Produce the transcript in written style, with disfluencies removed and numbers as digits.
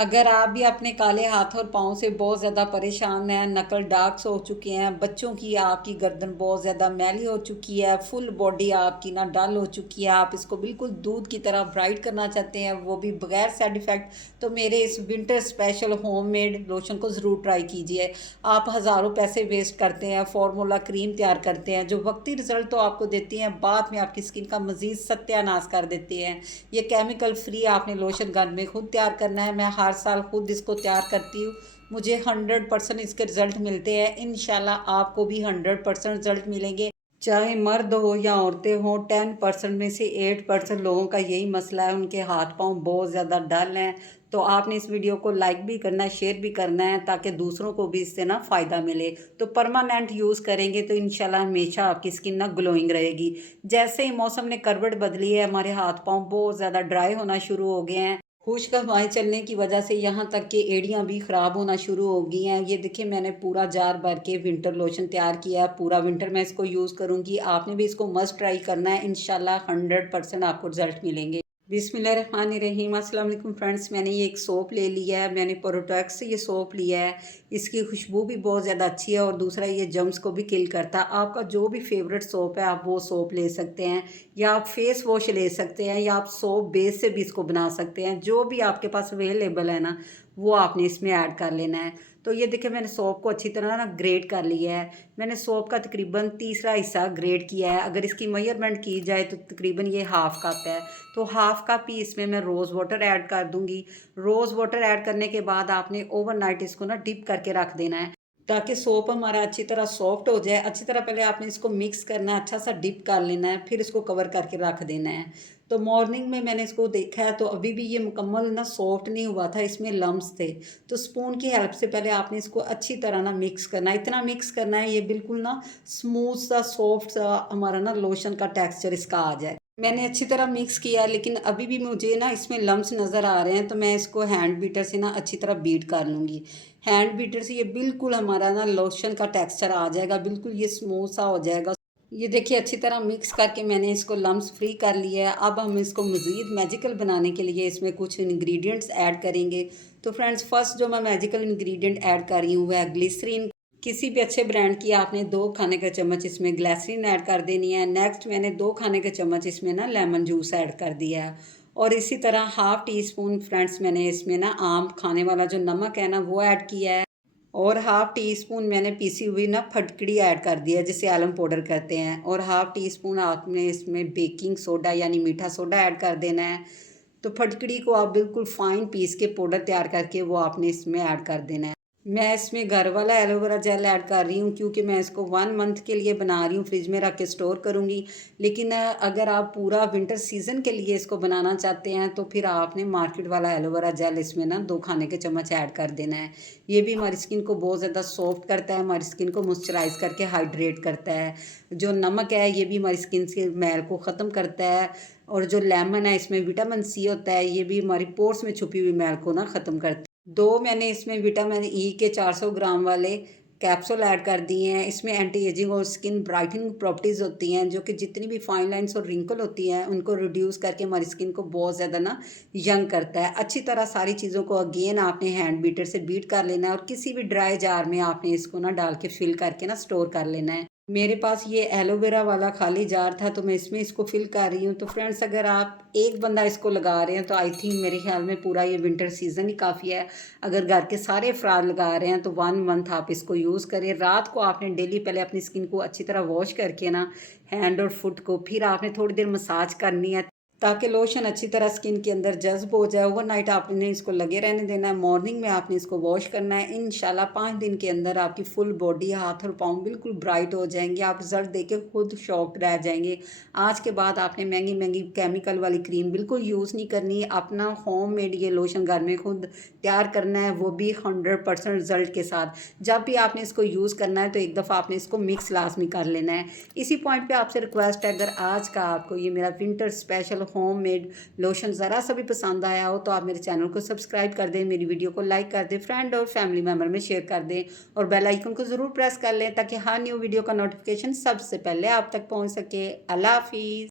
अगर आप भी अपने काले हाथ और पाँव से बहुत ज़्यादा परेशान हैं, नकल डार्क्स हो चुके हैं, बच्चों की आपकी गर्दन बहुत ज़्यादा मैली हो चुकी है, फुल बॉडी आपकी ना डल हो चुकी है, आप इसको बिल्कुल दूध की तरह ब्राइट करना चाहते हैं, वो भी बगैर साइड इफ़ेक्ट, तो मेरे इस विंटर स्पेशल होममेड लोशन को ज़रूर ट्राई कीजिए। आप हज़ारों पैसे वेस्ट करते हैं, फार्मूला क्रीम तैयार करते हैं जो वक्ती रिजल्ट तो आपको देती हैं, बाद में आपकी स्किन का मज़ीद सत्यानाश कर देती हैं। ये केमिकल फ्री आपने लोशन घर में खुद तैयार करना है। मैं हर साल खुद इसको तैयार करती हूँ, मुझे 100% इसके रिज़ल्ट मिलते हैं। इंशाल्लाह आपको भी 100% रिज़ल्ट मिलेंगे। चाहे मर्द हो या औरतें हों, 10% में से 8% लोगों का यही मसला है, उनके हाथ पांव बहुत ज़्यादा डल हैं। तो आपने इस वीडियो को लाइक भी करना है, शेयर भी करना है, ताकि दूसरों को भी इससे ना फ़ायदा मिले। तो परमानेंट यूज़ करेंगे तो इंशाल्लाह हमेशा आपकी स्किन ना ग्लोइंग रहेगी। जैसे ही मौसम ने करवट बदली है, हमारे हाथ पांव बहुत ज़्यादा ड्राई होना शुरू हो गए हैं। खुश्क हवाएं चलने की वजह से यहाँ तक कि एड़ियाँ भी ख़राब होना शुरू हो गई हैं। ये देखिए, मैंने पूरा जार भर के विंटर लोशन तैयार किया है, पूरा विंटर मैं इसको यूज़ करूँगी। आपने भी इसको मस्ट ट्राई करना है, इंशाल्लाह 100% आपको रिजल्ट मिलेंगे। बिस्मिल्लाहिर्रहमानिर्रहीम। अस्सलाम वालेकुम फ्रेंड्स, मैंने ये एक सोप ले लिया है, मैंने प्रोडक्ट से ये सोप लिया है। इसकी खुशबू भी बहुत ज़्यादा अच्छी है और दूसरा ये जम्स को भी किल करता है। आपका जो भी फेवरेट सोप है आप वो सोप ले सकते हैं, या आप फेस वॉश ले सकते हैं, या आप सोप बेस से भी इसको बना सकते हैं। जो भी आपके पास अवेलेबल है ना, वो आपने इसमें ऐड कर लेना है। तो ये देखिए, मैंने सोप को अच्छी तरह ना ग्रेट कर लिया है। मैंने सोप का तकरीबन तीसरा हिस्सा ग्रेट किया है। अगर इसकी मेजरमेंट की जाए तो तकरीबन ये हाफ़ कप है। तो हाफ़ कप ही इसमें मैं रोज़ वाटर ऐड कर दूंगी। रोज़ वाटर ऐड करने के बाद आपने ओवरनाइट इसको ना डिप करके रख देना है, ताकि सोप हमारा अच्छी तरह सॉफ्ट हो जाए। अच्छी तरह पहले आपने इसको मिक्स करना है, अच्छा सा डिप कर लेना है, फिर इसको कवर करके रख देना है। तो मॉर्निंग में मैंने इसको देखा है तो अभी भी ये मुकम्मल ना सॉफ्ट नहीं हुआ था, इसमें लम्स थे। तो स्पून की हेल्प से पहले आपने इसको अच्छी तरह ना मिक्स करना है, इतना मिक्स करना है ये बिल्कुल ना स्मूथ सा सॉफ्ट सा हमारा ना लोशन का टेक्सचर इसका आ जाए। मैंने अच्छी तरह मिक्स किया, लेकिन अभी भी मुझे ना इसमें लम्स नज़र आ रहे हैं, तो मैं इसको हैंड बीटर से ना अच्छी तरह बीट कर लूँगी। हैंड बीटर से ये बिल्कुल हमारा ना लोशन का टेक्सचर आ जाएगा, बिल्कुल ये स्मूथ सा हो जाएगा। ये देखिए, अच्छी तरह मिक्स करके मैंने इसको लम्स फ्री कर लिया है। अब हम इसको मज़ीद मैजिकल बनाने के लिए इसमें कुछ इंग्रेडिएंट्स ऐड करेंगे। तो फ्रेंड्स, फर्स्ट जो मैं मैजिकल इंग्रेडिएंट ऐड कर रही हूँ वो है ग्लिसरीन। किसी भी अच्छे ब्रांड की आपने 2 खाने का चम्मच इसमें ग्लिसरीन ऐड कर देनी है। नेक्स्ट मैंने 2 खाने का चम्मच इसमें ना लेमन जूस ऐड कर दिया है। और इसी तरह हाफ़ टी स्पून फ्रेंड्स मैंने इसमें ना आम खाने वाला जो नमक है ना वो ऐड किया है। और हाफ़ टी स्पून मैंने पीसी हुई ना फटकड़ी ऐड कर दिया है, जिसे आलम पाउडर कहते हैं। और हाफ़ टी स्पून आपने इसमें बेकिंग सोडा यानी मीठा सोडा ऐड कर देना है। तो फटकड़ी को आप बिल्कुल फाइन पीस के पाउडर तैयार करके वो आपने इसमें ऐड कर देना है। मैं इसमें घर वाला एलोवेरा जेल ऐड कर रही हूँ, क्योंकि मैं इसको 1 मंथ के लिए बना रही हूँ, फ्रिज में रख के स्टोर करूँगी। लेकिन अगर आप पूरा विंटर सीज़न के लिए इसको बनाना चाहते हैं तो फिर आपने मार्केट वाला एलोवेरा जेल इसमें ना 2 खाने के चम्मच ऐड कर देना है। ये भी हमारी स्किन को बहुत ज़्यादा सॉफ्ट करता है, हमारी स्किन को मॉइस्चराइज करके हाइड्रेट करता है। जो नमक है ये भी हमारी स्किन से मैल को ख़त्म करता है। और जो लेमन है इसमें विटामिन सी होता है, ये भी हमारी पोर्स में छुपी हुई मैल को ना ख़त्म करता है। दो मैंने इसमें विटामिन ई के 400 ग्राम वाले कैप्सूल ऐड कर दिए हैं। इसमें एंटी एजिंग और स्किन ब्राइटनिंग प्रॉपर्टीज़ होती हैं, जो कि जितनी भी फाइन लाइंस और रिंकल होती हैं उनको रिड्यूस करके हमारी स्किन को बहुत ज़्यादा ना यंग करता है। अच्छी तरह सारी चीज़ों को अगेन आपने हैंड बीटर से बीट कर लेना है, और किसी भी ड्राई जार में आपने इसको ना डाल के फिल करके ना स्टोर कर लेना है। मेरे पास ये एलोवेरा वाला खाली जार था तो मैं इसमें इसको फिल कर रही हूँ। तो फ्रेंड्स, अगर आप एक बंदा इसको लगा रहे हैं तो आई थिंक मेरे ख्याल में पूरा ये विंटर सीज़न ही काफ़ी है। अगर घर के सारे अफराद लगा रहे हैं तो 1 मंथ आप इसको यूज़ करें। रात को आपने डेली पहले अपनी स्किन को अच्छी तरह वॉश करके ना हैंड और फुट को फिर आपने थोड़ी देर मसाज करनी है, ताकि लोशन अच्छी तरह स्किन के अंदर जज्ब हो जाए। ओवरनाइट आपने इसको लगे रहने देना है, मॉर्निंग में आपने इसको वॉश करना है। इंशाल्लाह 5 दिन के अंदर आपकी फुल बॉडी, हाथ और पाँव बिल्कुल ब्राइट हो जाएंगे। आप रिजल्ट देख के खुद शॉक्ड रह जाएंगे। आज के बाद आपने महंगी महंगी केमिकल वाली क्रीम बिल्कुल यूज़ नहीं करनी। अपना होम मेड ये लोशन घर में खुद तैयार करना है, वो भी 100% रिजल्ट के साथ। जब भी आपने इसको यूज़ करना है तो एक दफ़ा आपने इसको मिक्स लाजमी कर लेना है। इसी पॉइंट पे आपसे रिक्वेस्ट है, अगर आज का आपको ये मेरा winter special home made lotion ज़रा सा भी पसंद आया हो तो आप मेरे चैनल को सब्सक्राइब कर दें, मेरी वीडियो को लाइक कर दें, फ्रेंड और फैमिली मेम्बर में शेयर कर दें, और बेल आइकन को ज़रूर प्रेस कर लें ताकि हर न्यू वीडियो का नोटिफिकेशन सबसे पहले आप तक पहुंच सके। अल्लाह हाफिज़।